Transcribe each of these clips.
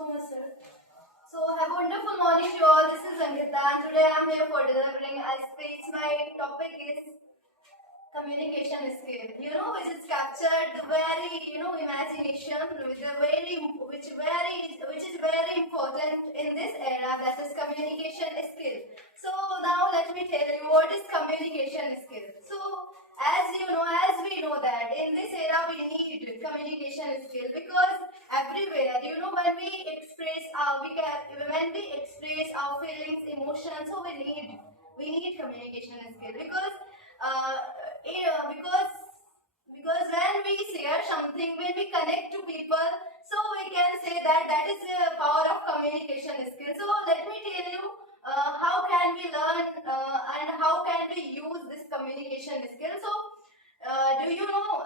so much, sir. So, have a wonderful morning to all. This is Ankita, and today I am here for delivering a speech. My topic is communication skill. Which is captured the very, imagination with the very, which is very important in this era. That is communication skill. So now let me tell you what is communication skill. So as we know that in this era we need communication skill because everywhere, when we express when we express our feelings, emotions, so we need communication skill because because when we share something, when we connect to people, so we can say that is the power of communication skill. So let me tell you how can we learn and how can we use this communication skill. So do you know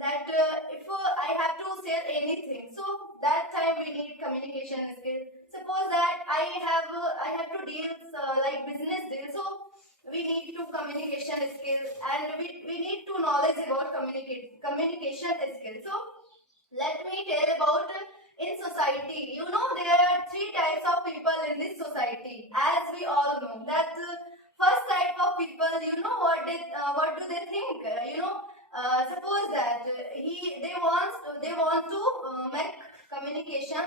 that if I have to share anything, so that time we need communication skill. Suppose that I have to deal like business deal, so we need to communication skill and we need to knowledge about communication skill. So let me tell about in society. There are three types of people in this society, as we all know. That first type of people, what do they think? Suppose that they want to make communication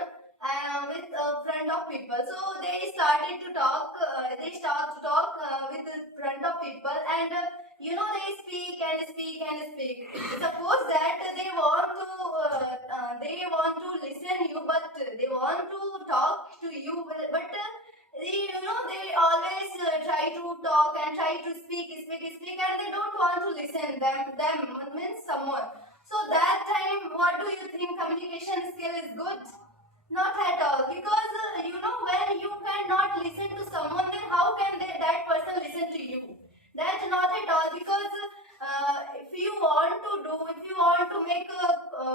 with front of people. So they started to talk. They start to talk with the front of people, and they speak and speak and speak. Suppose that they want to listen you, but they want to talk to you, but they always try to talk and try to speak, and they don't want to listen them means someone. So that time, what do you think? Communication skill is good? Not at all, because when you cannot listen to someone, then how can that person listen to you? That's not at all, because if you want to make a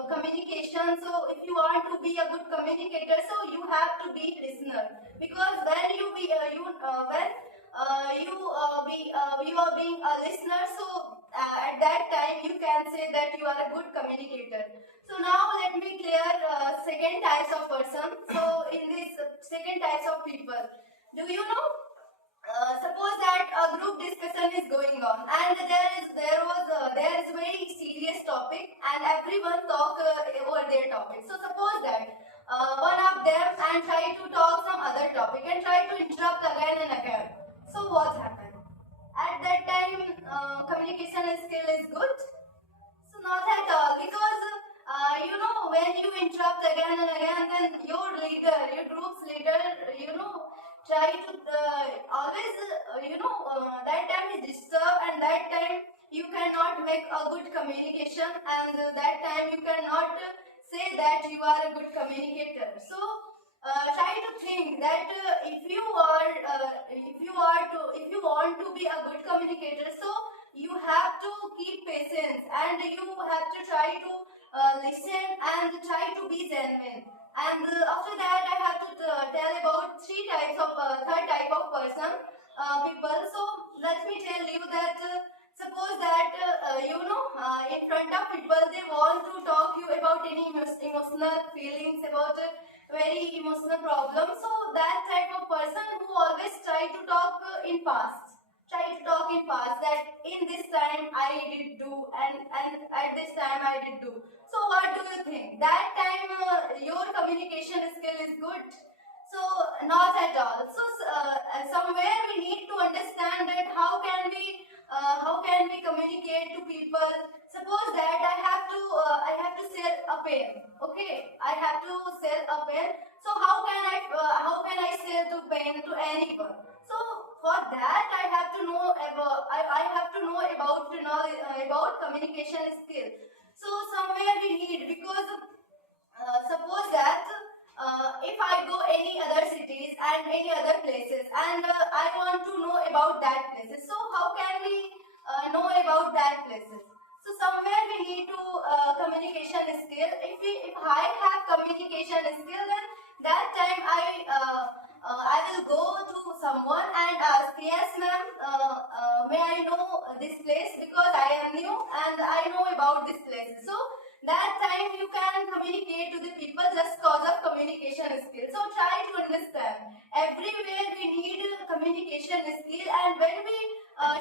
communication, so if you want to be a good communicator, so you have to be listener. Because when you be you when you are being a listener, so at that time you can say that you are a good communicator. So now let me clear second types of person. So in this second types of people, do you know? Suppose that a group discussion is going on, and there is very serious topic, and everyone talk over their topic. So suppose that one of them and try to talk some other topic and try to interrupt again and again. So what happened? At that time, communication skill is good? So not at all, because when you interrupt again and again, then your group's leader, try to always, that time is disturbed, and that time you cannot make a good communication, and that time you cannot say that you are a good communicator. So try to think that if you want to be a good communicator, so you have to keep patience, and you have to try to listen and try to be genuine. And after that, I have to tell about third type of person, people. So let me tell you that suppose that in front of people they want to talk you about any emotional feelings, about very emotional problems. So that type of person who always try to talk in past. Try to talk in past, that in this time I did do, and at this time I did do. So what do you think? That time your communication skill is good? So not at all. So somewhere we need to understand that how can we communicate to people. Suppose that I have to sell a pen. Okay, I have to sell a pen. So how can I sell the pen to anyone? So for that I have to know about communication skill. So somewhere we need, because suppose that if I go any other cities and any other places, and I want to know about that places, so how can we know about that places? So somewhere we need to communication skill. If I have communication skill, then that time I will go to someone and ask, yes ma'am, may I know this place, because I am new and I know about this place. So that time you can communicate to the people just cause of communication. communication skill. So try to understand. Everywhere we need communication skill, and when we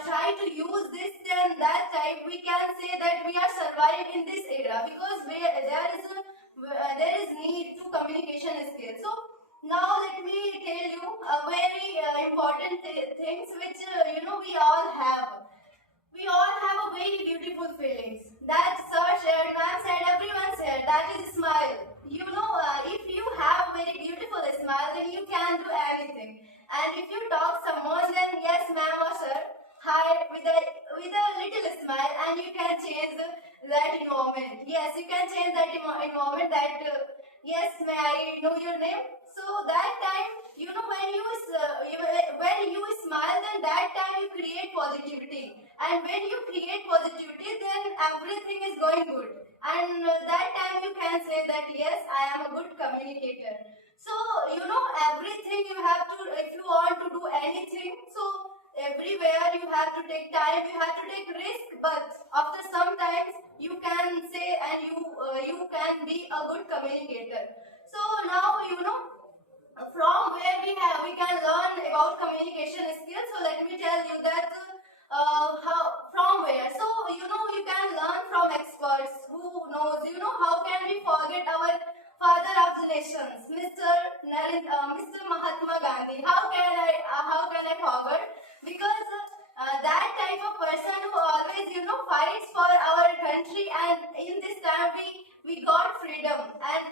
try to use this and that type, we can say that we are surviving in this era, because there is need to communication skill. So now let me tell you a very important things which we all have. We all have a very beautiful feelings. That sir shared, ma'am said, everyone said, that is smile. If you have a very beautiful smile, then you can do anything. And if you talk someone, then yes, ma'am or sir, hi, with a little smile, and you can change that environment. Yes, you can change that environment. That yes, may I know your name? So that time, when you smile, then that time you create positivity. And when you create positivity, then everything is going good. And that time you can say that yes, I am a good communicator. So everything you have to, if you want to do anything, so everywhere you have to take time, you have to take risk, but after some times you can say, and you can be a good communicator. So now from where we can learn about communication skills. So let me tell you that how, from where. So you can learn from experts who knows. How can we forget our father of the nations, Mr. Mahatma Gandhi? How can I forget? Because that type of person who always fights for our country, and in this time we got freedom, and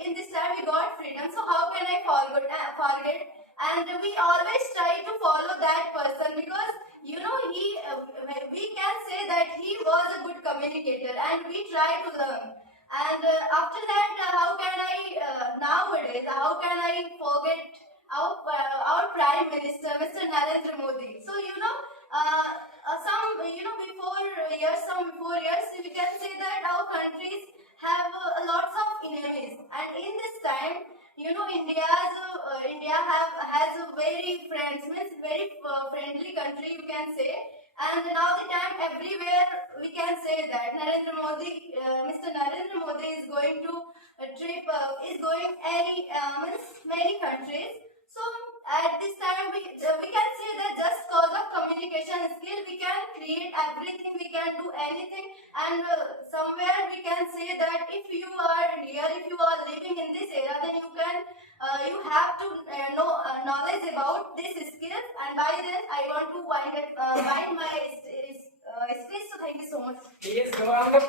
in this time we got freedom. So how can I forget? And we always try to follow that person, because we can say that he was a good communicator, and we try to learn. And after that, how can I nowadays? How can I forget our Prime Minister, Mr. Narendra Modi? So some before years, we can say that our countries have lots of enemies, and in this time, India has a very friendly country, you can say. And now the time, everywhere we can say that Mr. Narendra Modi is going to a trip, is going many countries. So at this time, we can say that just cause of communication skill, we can create everything, we can do anything. And somewhere we can say that if you are here, if you are living in this era, then you have to know knowledge about this skills. And by this, I want to wind my speech. So thank you so much. Yes, go on the